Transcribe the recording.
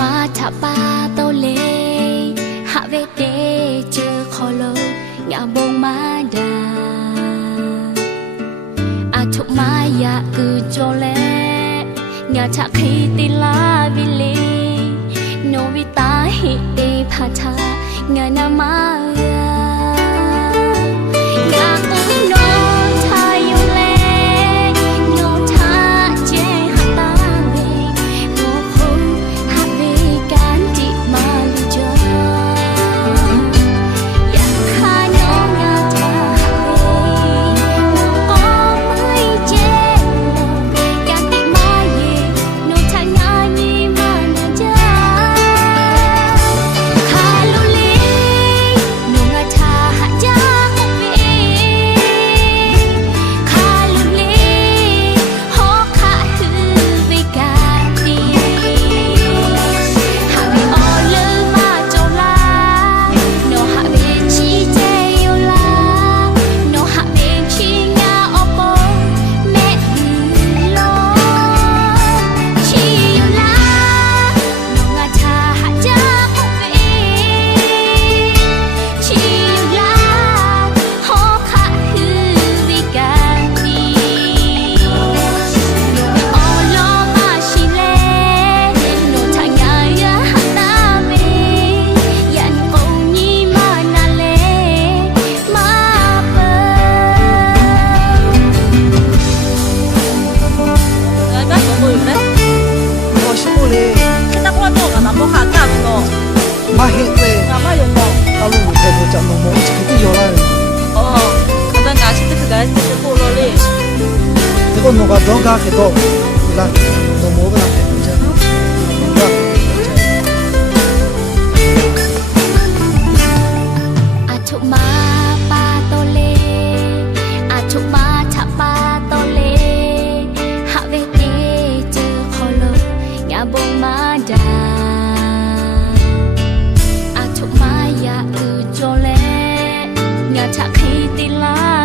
มาถ้าปาโตเลหาเวเตเจอขอโลงาบงมาดา อาทุมาอยากคือโจเลงาชาคีติลาวิลีโนวิตาหิเตพาทางานามา 있지 않나 뭐 어차피 그때 열어야 돼어 가장 아쉽게 그 날씨 때 보러리 그건 뭐가 너가 하게 너 몰라 너 뭐가 하게 Bye. ฉะพีตีลา